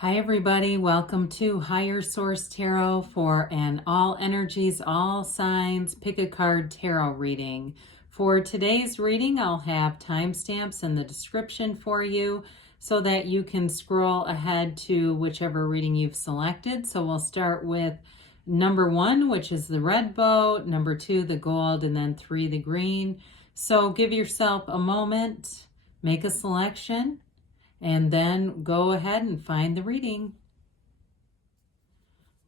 Hi everybody, welcome to Higher Source Tarot for an all energies, all signs, pick a card tarot reading. For today's reading, I'll have timestamps in the description for you so that you can scroll ahead to whichever reading you've selected. So we'll start with number 1, which is the red bow, number 2, the gold, and then 3, the green. So give yourself a moment, make a selection, and then go ahead and find the reading.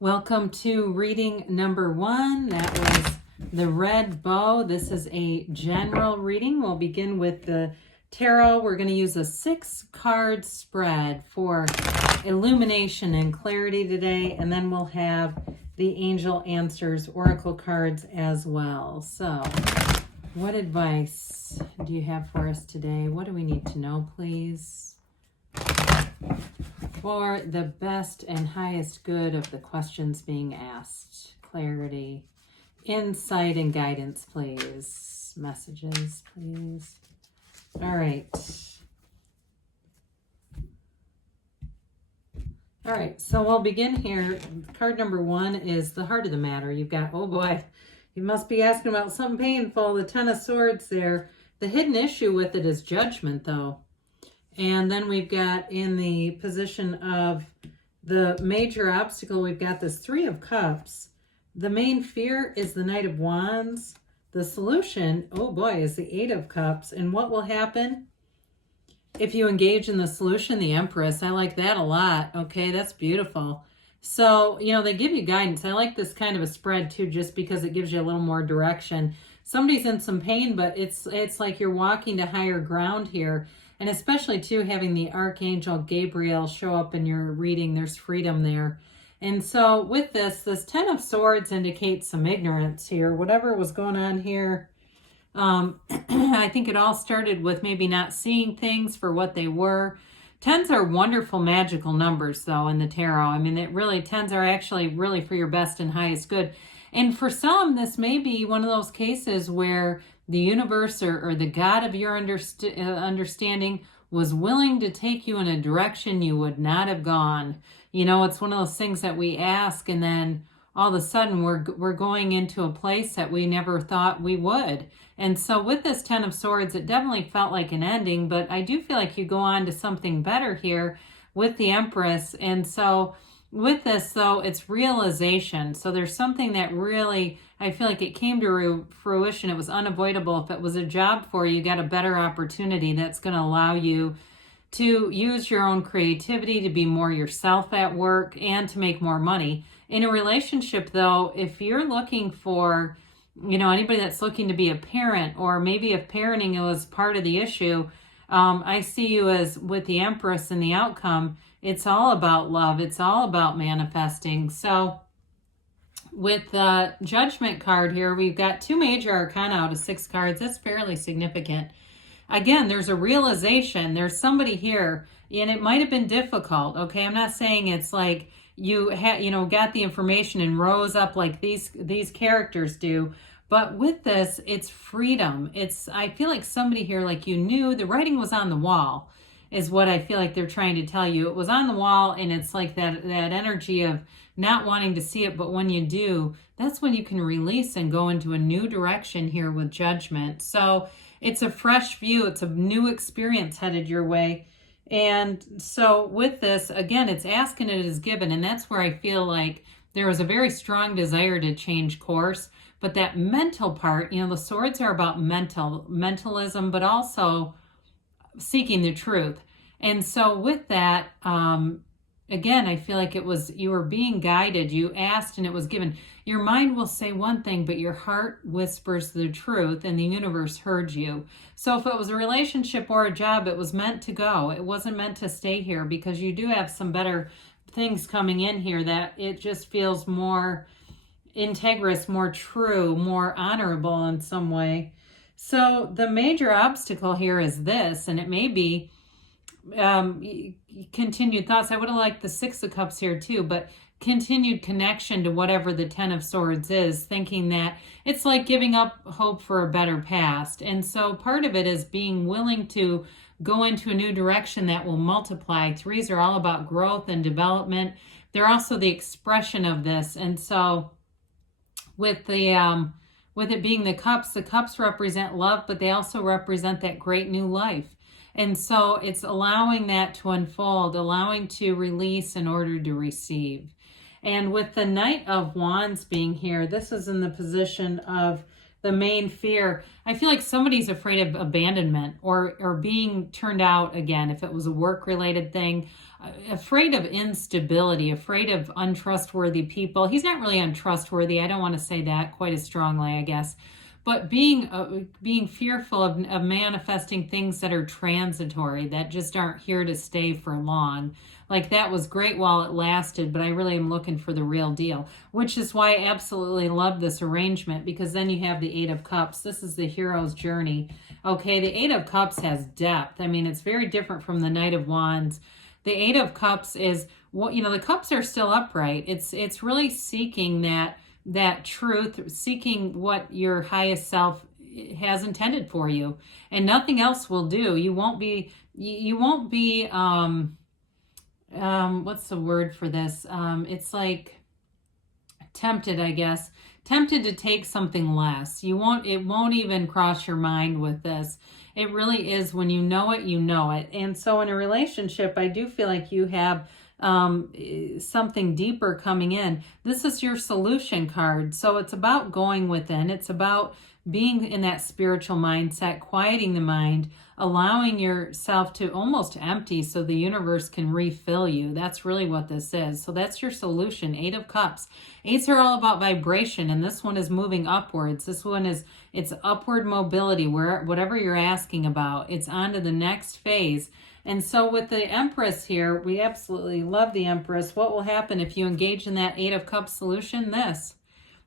Welcome to reading number 1. That was the red bow. This is a general reading. We'll begin with the tarot. We're going to use a 6-card spread for illumination and clarity today, and then we'll have the Angel Answers Oracle cards as well. So, what advice do you have for us today? What do we need to know, please? For the best and highest good of the questions being asked. Clarity, insight, and guidance, please. Messages, please. All right. All right, so we'll begin here. Card number 1 is the heart of the matter. You've got, oh boy, you must be asking about something painful. The Ten of Swords there. The hidden issue with it is judgment, though. And then we've got in the position of the major obstacle, we've got this 3 of Cups. The main fear is the Knight of Wands. The solution, oh boy, is the 8 of Cups. And what will happen if you engage in the solution? The Empress. I like that a lot. Okay, that's beautiful. So, they give you guidance. I like this kind of a spread too, just because it gives you a little more direction. Somebody's in some pain, but it's like you're walking to higher ground here. And especially, too, having the Archangel Gabriel show up in your reading, there's freedom there. And so with this 10 of Swords indicates some ignorance here. Whatever was going on here, I think it all started with maybe not seeing things for what they were. 10s are wonderful, magical numbers, though, in the tarot. I mean, 10s are actually really for your best and highest good. And for some, this may be one of those cases where the universe or the God of your understanding was willing to take you in a direction you would not have gone. It's one of those things that we ask, and then all of a sudden we're going into a place that we never thought we would. And so with this 10 of Swords, it definitely felt like an ending, but I do feel like you go on to something better here with the Empress. And so with this, though, it's realization. So there's something that really, I feel like it came to fruition. It was unavoidable. If it was a job for you, you got a better opportunity that's going to allow you to use your own creativity, to be more yourself at work, and to make more money. In a relationship, though, if you're looking for, anybody that's looking to be a parent, or maybe if parenting was part of the issue, I see you as with the Empress and the outcome. It's all about love. It's all about manifesting. So with the Judgment card here, we've got 2 major arcana out of 6 cards. That's fairly significant. Again, there's a realization. There's somebody here, and it might have been difficult. Okay, I'm not saying it's like you got the information and rose up like these characters do. But with this, it's freedom. I feel like somebody here, like you knew the writing was on the wall, is what I feel like they're trying to tell you. It was on the wall, and it's like that energy of not wanting to see it, but when you do, that's when you can release and go into a new direction here with Judgment. So it's a fresh view. It's a new experience headed your way. And so with this, again, it's ask and it is given. And that's where I feel like there was a very strong desire to change course. But that mental part, the swords are about mentalism, but also seeking the truth. And so with that, again, I feel like you were being guided. You asked and it was given. Your mind will say one thing, but your heart whispers the truth, and the universe heard you. So if it was a relationship or a job, it was meant to go. It wasn't meant to stay here, because you do have some better things coming in here that it just feels more integrous, more true, more honorable in some way. So the major obstacle here is this, and it may be continued thoughts. I would have liked the 6 of Cups here too, but continued connection to whatever the 10 of Swords is, thinking that it's like giving up hope for a better past. And so part of it is being willing to go into a new direction that will multiply. Threes are all about growth and development. They're also the expression of this. And so with it being the cups represent love, but they also represent that great new life. And so it's allowing that to unfold, allowing to release in order to receive. And with the Knight of Wands being here, this is in the position of the main fear. I feel like somebody's afraid of abandonment or being turned out again, if it was a work-related thing. Afraid of instability, afraid of untrustworthy people. He's not really untrustworthy. I don't want to say that quite as strongly, I guess. But being fearful of manifesting things that are transitory, that just aren't here to stay for long. Like that was great while it lasted, but I really am looking for the real deal, which is why I absolutely love this arrangement, because then you have the Eight of Cups. This is the hero's journey. Okay, the Eight of Cups has depth. I mean, it's very different from the Knight of Wands. The Eight of Cups is, what, you know, the cups are still upright. It's really seeking that truth, seeking what your highest self has intended for you, and nothing else will do. You won't be what's the word for this? It's like tempted, I guess. Tempted to take something less. It won't even cross your mind with this. It really is, when you know it, you know it. And so in a relationship, I do feel like you have something deeper coming in. This is your solution card. So it's about going within. It's about being in that spiritual mindset, quieting the mind, allowing yourself to almost empty so the universe can refill you. That's really what this is. So that's your solution. Eight of Cups. Eights are all about vibration, and this one is moving upwards. This one it's upward mobility, where whatever you're asking about, it's on to the next phase. And so with the Empress here, we absolutely love the Empress. What will happen if you engage in that Eight of Cups solution?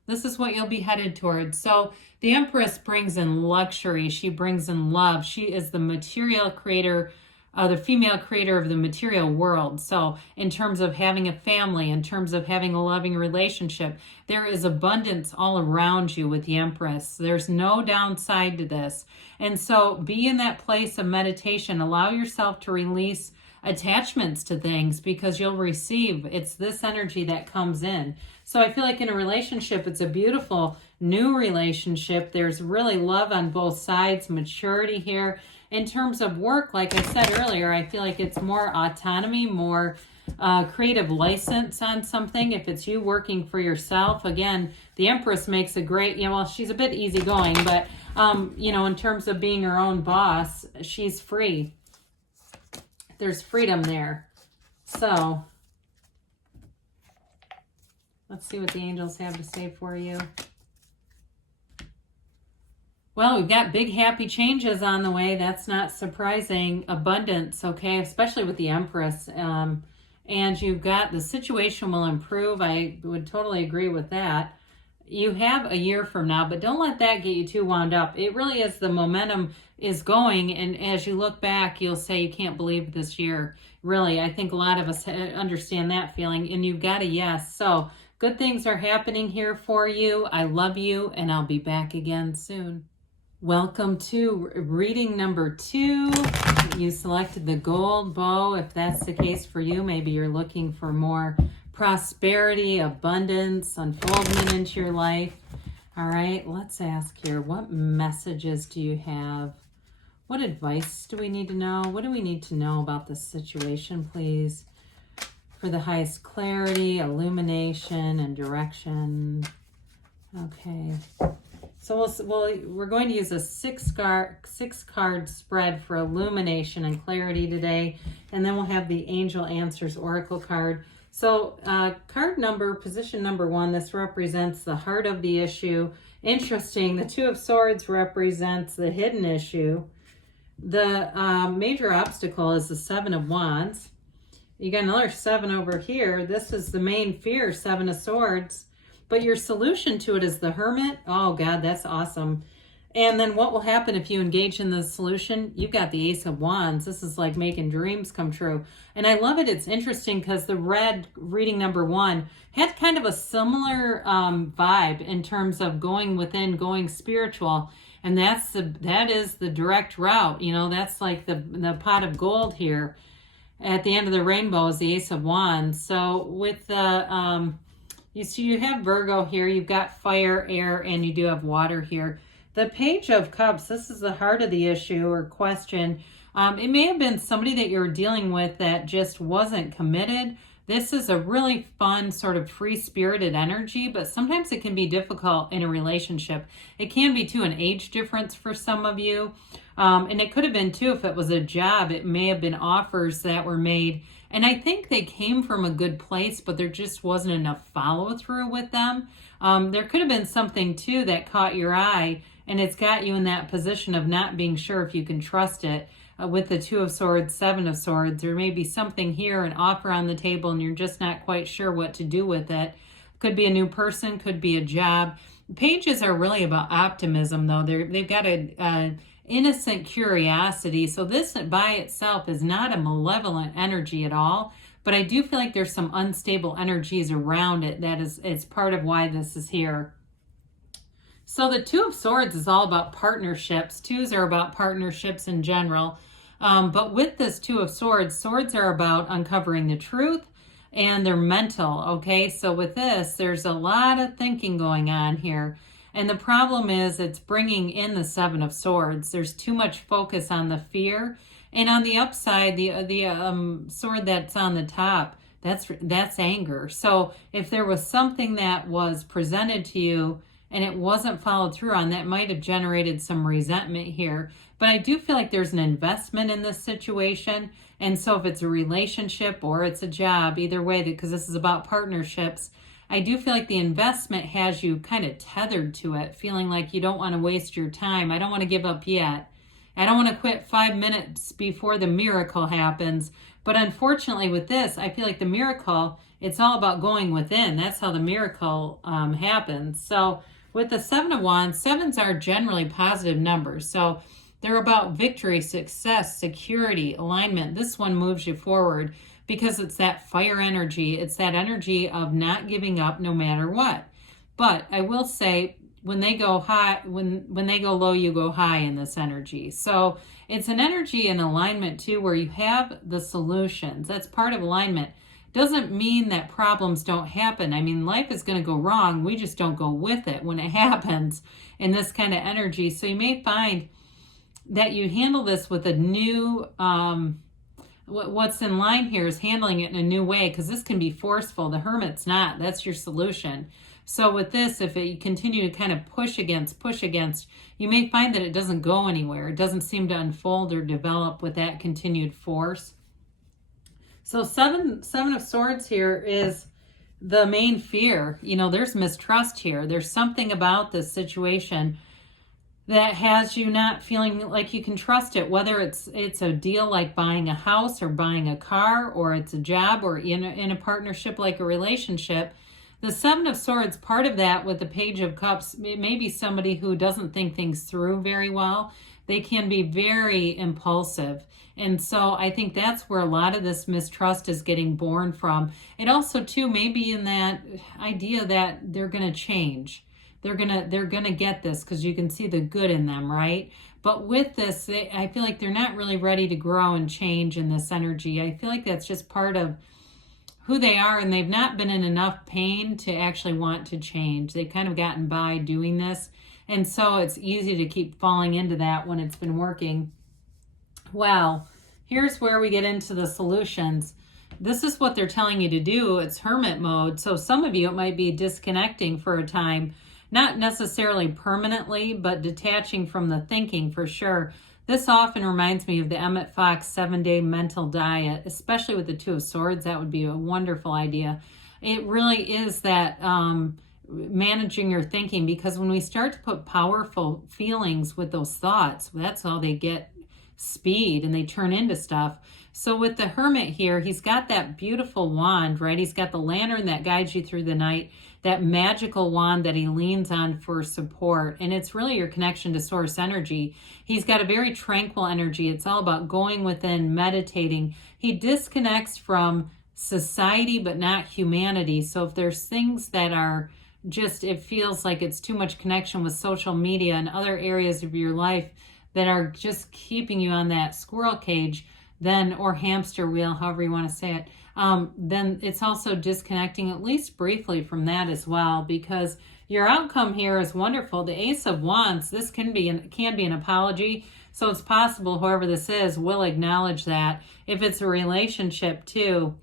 This is what you'll be headed towards. So the Empress brings in luxury. She brings in love. She is the material creator, the female creator of the material world. So in terms of having a family, in terms of having a loving relationship, there is abundance all around you with the Empress. There's no downside to this. And so be in that place of meditation. Allow yourself to release attachments to things, because you'll receive. It's this energy that comes in. So I feel like in a relationship, it's a beautiful new relationship. There's really love on both sides, maturity here. In terms of work, like I said earlier, I feel like it's more autonomy, more creative license on something. If it's you working for yourself, again, the Empress makes a great, well, she's a bit easygoing, but, in terms of being her own boss, she's free. There's freedom there. So let's see what the angels have to say for you. Well, we've got big happy changes on the way. That's not surprising. Abundance, okay, especially with the Empress. And you've got the situation will improve. I would totally agree with that. You have a year from now, but don't let that get you too wound up. It really is, the momentum is going, and as you look back, you'll say you can't believe this year. Really, I think a lot of us understand that feeling, and you've got a yes. So good things are happening here for you. I love you, and I'll be back again soon. Welcome to reading number 2. You selected the gold bow. If that's the case for you, maybe you're looking for more prosperity, abundance, unfoldment into your life. All right, let's ask here, what messages do you have? What advice do we need to know? What do we need to know about this situation, please? For the highest clarity, illumination, and direction. Okay. So we're going to use a six card spread for illumination and clarity today. And then we'll have the Angel Answers Oracle card. So position number 1, this represents the heart of the issue. Interesting, the Two of Swords represents the hidden issue. The major obstacle is the Seven of Wands. You got another 7 over here. This is the main fear, 7 of Swords. But your solution to it is the Hermit. Oh, God, that's awesome. And then what will happen if you engage in the solution? You've got the Ace of Wands. This is like making dreams come true. And I love it. It's interesting because the red reading number 1 had kind of a similar vibe in terms of going within, going spiritual. And that is the direct route. You know, that's like the pot of gold here. At the end of the rainbow is the Ace of Wands. So with the, you have Virgo here, you've got fire, air, and you do have water here. The Page of Cups, this is the heart of the issue or question. It may have been somebody that you're dealing with that just wasn't committed. This is a really fun sort of free-spirited energy, but sometimes it can be difficult in a relationship. It can be, too, an age difference for some of you. And it could have been, too, if it was a job, it may have been offers that were made. And I think they came from a good place, but there just wasn't enough follow-through with them. There could have been something, too, that caught your eye, and it's got you in that position of not being sure if you can trust it. With the Two of Swords, Seven of Swords, there may be something here, an offer on the table, and you're just not quite sure what to do with it. Could be a new person, could be a job. Pages are really about optimism, though. They've got a innocent curiosity. So this by itself is not a malevolent energy at all. But I do feel like there's some unstable energies around it it's part of why this is here. So the Two of Swords is all about partnerships. Twos are about partnerships in general. But with this Two of Swords, swords are about uncovering the truth and they're mental, okay? So with this, there's a lot of thinking going on here. And the problem is it's bringing in the Seven of Swords. There's too much focus on the fear. And on the upside, the sword that's on the top, that's anger. So if there was something that was presented to you and it wasn't followed through on, that might have generated some resentment here. But I do feel like there's an investment in this situation. And so if it's a relationship or it's a job, either way, because this is about partnerships, I do feel like the investment has you kind of tethered to it, feeling like you don't want to waste your time. I don't want to give up yet. I don't want to quit 5 minutes before the miracle happens. But unfortunately with this, I feel like the miracle, it's all about going within. That's how the miracle happens. So with the Seven of Wands, sevens are generally positive numbers. So they're about victory, success, security, alignment. This one moves you forward because it's that fire energy. It's that energy of not giving up no matter what. But I will say, when they go high, when they go low, you go high in this energy. So it's an energy in alignment too, where you have the solutions. That's part of alignment. Doesn't mean that problems don't happen. I mean, life is going to go wrong. We just don't go with it when it happens in this kind of energy. So you may find that you handle this with a new, what's in line here is handling it in a new way, because this can be forceful. The Hermit's not. That's your solution. So with this, if you continue to kind of push against, you may find that it doesn't go anywhere. It doesn't seem to unfold or develop with that continued force. So seven of Swords here is the main fear. You know, there's mistrust here. There's something about this situation that has you not feeling like you can trust it, whether it's a deal like buying a house or buying a car, or it's a job, or in a partnership like a relationship. The Seven of Swords, part of that with the Page of Cups, it may be somebody who doesn't think things through very well. They can be very impulsive. And so I think that's where a lot of this mistrust is getting born from. It also, too, may be in that idea that they're going to change. They're gonna get this because you can see the good in them, right? But with this, I feel like they're not really ready to grow and change in this energy. I feel like that's just part of who they are, and they've not been in enough pain to actually want to change. They've kind of gotten by doing this. And so it's easy to keep falling into that when it's been working. Well, here's where we get into the solutions. This is what they're telling you to do. It's hermit mode. So some of you, it might be disconnecting for a time, not necessarily permanently, but detaching from the thinking for sure. This often reminds me of the Emmett Fox 7-day mental diet, especially with the Two of Swords. That would be a wonderful idea. It really is that managing your thinking, because when we start to put powerful feelings with those thoughts, that's how they get speed and they turn into stuff. So with the Hermit here, he's got that beautiful wand, right? He's got the lantern that guides you through the night, that magical wand that he leans on for support. And it's really your connection to source energy. He's got a very tranquil energy. It's all about going within, meditating. He disconnects from society, but not humanity. So if there's things that are just, it feels like it's too much connection with social media and other areas of your life that are just keeping you on that squirrel cage, then, or hamster wheel, however you want to say it, then it's also disconnecting at least briefly from that as well, because your outcome here is wonderful. The Ace of Wands, this can be an apology. So it's possible whoever this is will acknowledge that. If it's a relationship too,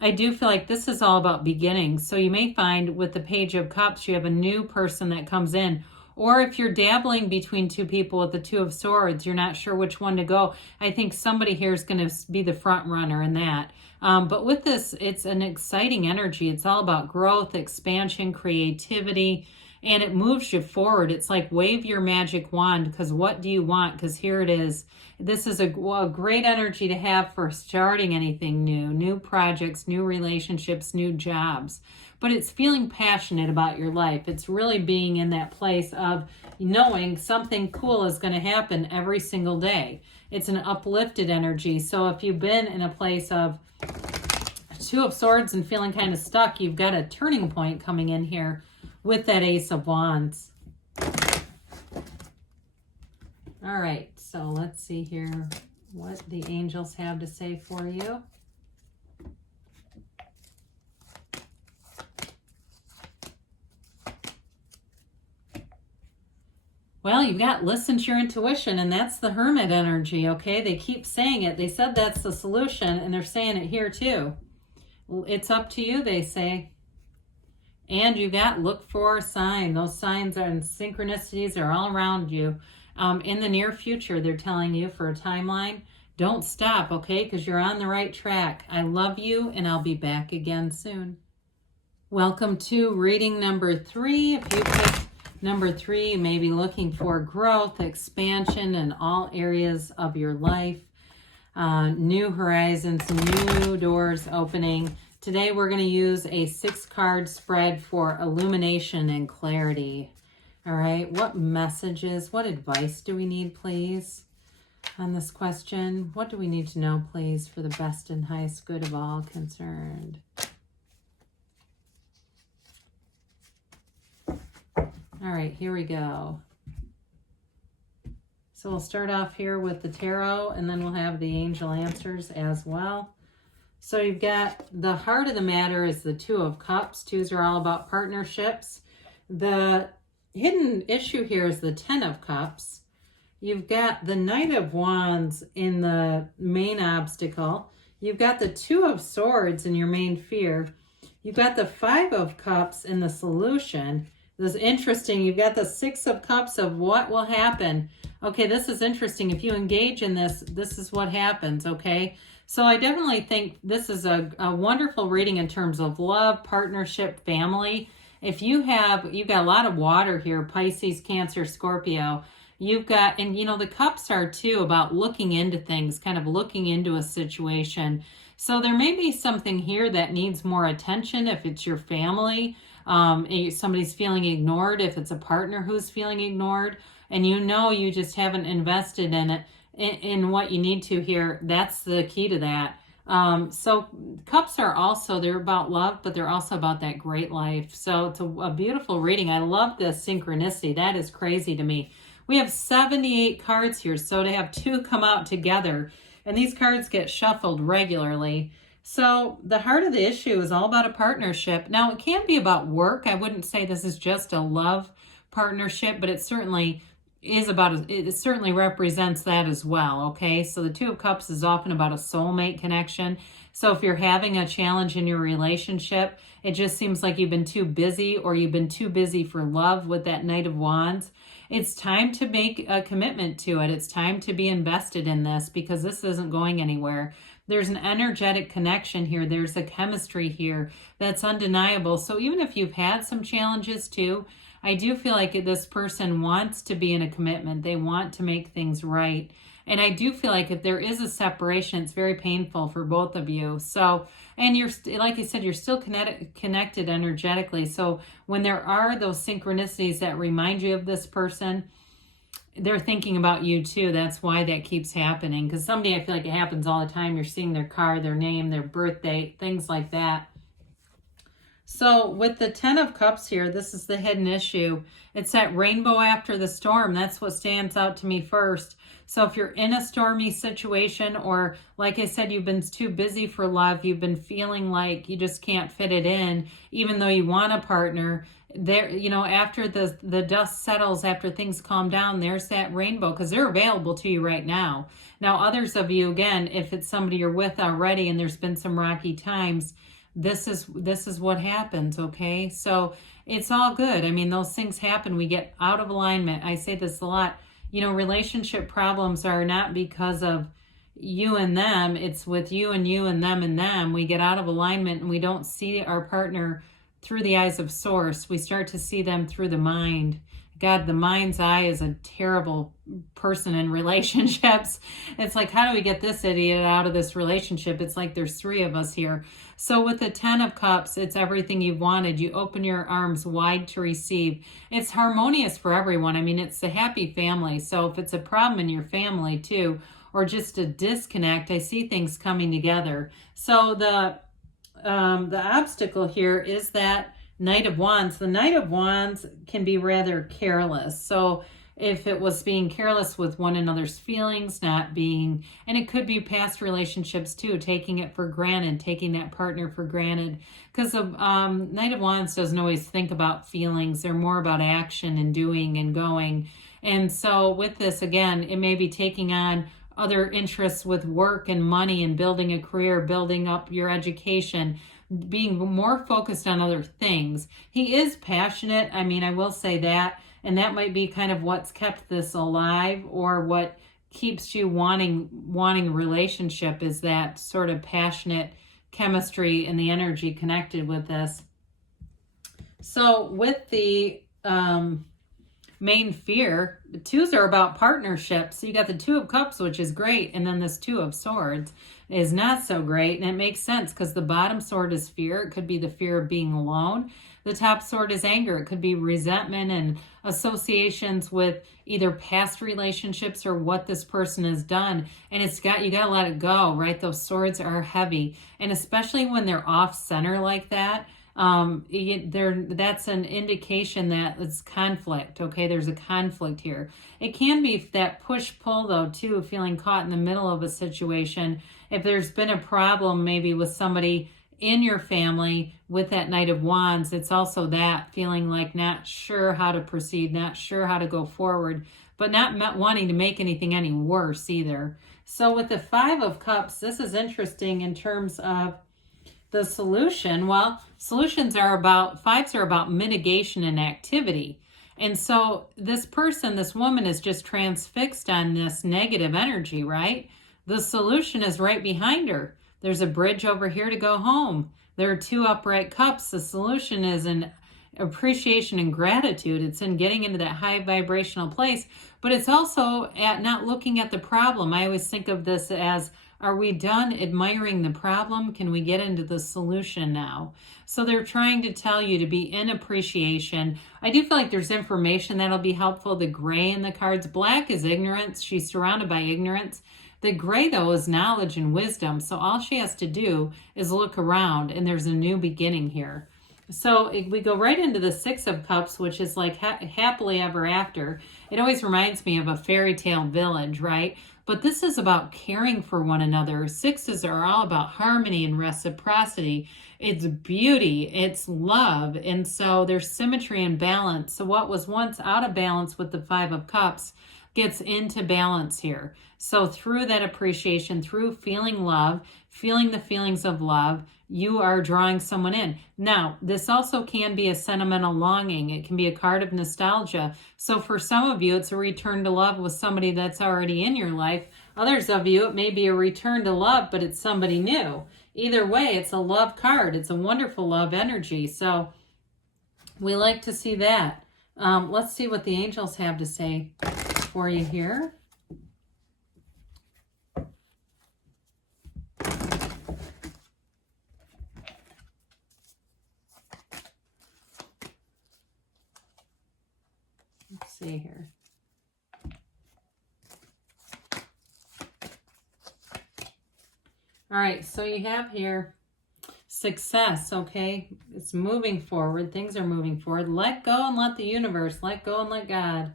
I do feel like this is all about beginnings. So you may find with the Page of Cups, you have a new person that comes in. Or if you're dabbling between two people with the Two of Swords, you're not sure which one to go. I think somebody here is going to be the front runner in that. But with this, it's an exciting energy. It's all about growth, expansion, creativity, and it moves you forward. It's like wave your magic wand, because what do you want? Because here it is. This is a great energy to have for starting anything new projects, new relationships, new jobs. But it's feeling passionate about your life. It's really being in that place of knowing something cool is going to happen every single day. It's an uplifted energy. So if you've been in a place of Two of Swords and feeling kind of stuck, you've got a turning point coming in here with that Ace of Wands. All right, so let's see here what the angels have to say for you. Well, you've got listen to your intuition, and that's the Hermit energy, okay? They keep saying it. They said that's the solution, and they're saying it here too. It's up to you, they say. And you got look for a sign. Those signs and synchronicities are all around you. In the near future, they're telling you for a timeline, don't stop, okay? Because you're on the right track. I love you, and I'll be back again soon. Welcome to reading number 3. If you picked number 3, you may be looking for growth, expansion in all areas of your life, new horizons, new doors opening. Today we're going to use a 6-card spread for illumination and clarity. All right, what messages, what advice do we need, please, on this question? What do we need to know, please, for the best and highest good of all concerned? All right, here we go. So we'll start off here with the tarot, and then we'll have the angel answers as well. So you've got the heart of the matter is the Two of Cups. Twos are all about partnerships. The hidden issue here is the Ten of Cups. You've got the Knight of Wands in the main obstacle. You've got the Two of Swords in your main fear. You've got the Five of Cups in the solution. This is interesting. You've got the Six of Cups of what will happen. Okay, this is interesting. If you engage in this, this is what happens, okay? So I definitely think this is a wonderful reading in terms of love, partnership, family. If you've got a lot of water here, Pisces, Cancer, Scorpio. You've got, and you know, the cups are too about looking into things, kind of looking into a situation. So there may be something here that needs more attention if it's your family. Somebody's feeling ignored, if it's a partner who's feeling ignored, and you know you just haven't invested in it, in what you need to here. That's the key to that. So cups are also, they're about love, but they're also about that great life. So it's a beautiful reading. I love the synchronicity. That is crazy to me. We have 78 cards here, so to have 2 come out together, and these cards get shuffled regularly. So the heart of the issue is all about a partnership. Now, it can be about work. I wouldn't say this is just a love partnership, but it certainly is about, it certainly represents that as well, okay? So the Two of Cups is often about a soulmate connection. So if you're having a challenge in your relationship, it just seems like you've been too busy, or you've been too busy for love with that Knight of Wands. It's time to make a commitment to it. It's time to be invested in this, because this isn't going anywhere. There's an energetic connection here. There's a chemistry here that's undeniable. So even if you've had some challenges too, I do feel like this person wants to be in a commitment. They want to make things right. And I do feel like if there is a separation, it's very painful for both of you. So, and you're, like I said, you're still connected energetically. So when there are those synchronicities that remind you of this person, they're thinking about you too. That's why that keeps happening. Because someday I feel like it happens all the time. You're seeing their car, their name, their birth date, things like that. So with the 10 of Cups here, this is the hidden issue. It's that rainbow after the storm. That's what stands out to me first. So if you're in a stormy situation, or like I said, you've been too busy for love, you've been feeling like you just can't fit it in, even though you want a partner, there, you know, after the dust settles, after things calm down, there's that rainbow, because they're available to you right now. Now, others of you, again, if it's somebody you're with already and there's been some rocky times, this is what happens, okay? So it's all good. I mean, those things happen. We get out of alignment. I say this a lot. You know, relationship problems are not because of you and them. It's with you and them and them. We get out of alignment and we don't see our partner through the eyes of source. We start to see them through the mind. God, the mind's eye is a terrible person in relationships. It's like, how do we get this idiot out of this relationship? It's like there's 3 of us here. So with the 10 of Cups, it's everything you've wanted. You open your arms wide to receive. It's harmonious for everyone. I mean, it's a happy family. So if it's a problem in your family too, or just a disconnect, I see things coming together. So the obstacle here is that Knight of Wands. The Knight of Wands can be rather careless. So if it was being careless with one another's feelings, not being, and it could be past relationships too, taking it for granted, taking that partner for granted. Because the Knight of Wands doesn't always think about feelings. They're more about action and doing and going. And so with this, again, it may be taking on other interests with work and money and building a career, building up your education, being more focused on other things. He is passionate. I mean, I will say that, and that might be kind of what's kept this alive, or what keeps you wanting a relationship, is that sort of passionate chemistry and the energy connected with this. So with the main fear, the 2s are about partnerships. So you got the 2 of Cups, which is great, and then this 2 of Swords is not so great. And it makes sense, because the bottom sword is fear. It could be the fear of being alone. The top sword is anger. It could be resentment and associations with either past relationships or what this person has done. And you got to let it go, right? Those swords are heavy. And especially when they're off center like that, that's an indication that it's conflict. Okay, there's a conflict here. It can be that push-pull though too, feeling caught in the middle of a situation. If there's been a problem maybe with somebody in your family with that Knight of Wands, it's also that feeling like not sure how to proceed, not sure how to go forward, but not wanting to make anything any worse either. So with the 5 of Cups, this is interesting in terms of the solution. Well, solutions are about, 5s are about mitigation and activity. And so this person, this woman, is just transfixed on this negative energy, right? The solution is right behind her. There's a bridge over here to go home. There are 2 upright cups. The solution is in appreciation and gratitude. It's in getting into that high vibrational place, but it's also at not looking at the problem. I always think of this as, are we done admiring the problem? Can we get into the solution now? So they're trying to tell you to be in appreciation. I do feel like there's information that'll be helpful. The gray in the cards. Black is ignorance. She's surrounded by ignorance. The gray, though, is knowledge and wisdom. So all she has to do is look around, and there's a new beginning here. So we go right into the 6 of Cups, which is like happily ever after. It always reminds me of a fairy tale village, right? But this is about caring for one another. 6s are all about harmony and reciprocity. It's beauty, it's love. And so there's symmetry and balance. So what was once out of balance with the 5 of Cups gets into balance here. So through that appreciation, through feeling love, feeling the feelings of love, you are drawing someone in. Now, this also can be a sentimental longing. It can be a card of nostalgia. So for some of you, it's a return to love with somebody that's already in your life. Others of you, it may be a return to love, but it's somebody new. Either way, it's a love card. It's a wonderful love energy. So we like to see that. Let's see what the angels have to say for you here. Let's see here. All right, so you have here success, okay? It's moving forward. Things are moving forward. Let go and let the universe, let go and let God.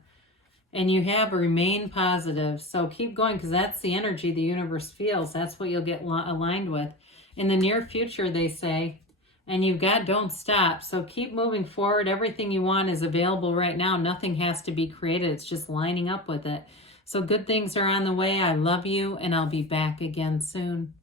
And you have remain positive. So keep going, because that's the energy the universe feels. That's what you'll get aligned with. In the near future, they say, and you've got don't stop. So keep moving forward. Everything you want is available right now. Nothing has to be created. It's just lining up with it. So good things are on the way. I love you, and I'll be back again soon.